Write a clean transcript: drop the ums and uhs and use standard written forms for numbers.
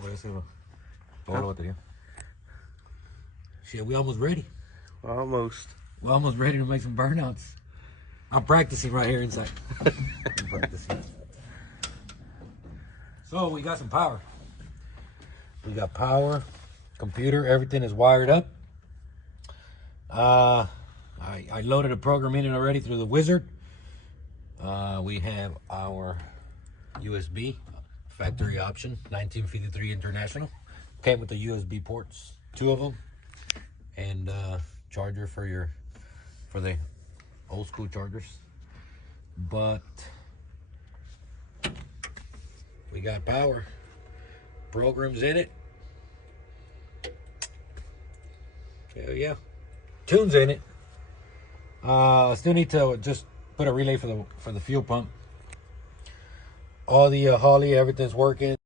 Voy a hacerlo. Toda la batería. Shit, we almost ready. Almost. We're almost ready to make some burnouts. I'm practicing right here inside. I'm practicing. So we got some power. We got power, computer, everything is wired up. I loaded a program in it already through the wizard. We have our USB factory option, 1953 International. Came with the USB ports, 2 of them, and charger for the old school chargers. But we got power, programs in it. Hell yeah, tunes in it. Still need to just put a relay for the fuel pump. All the Holley, everything's working.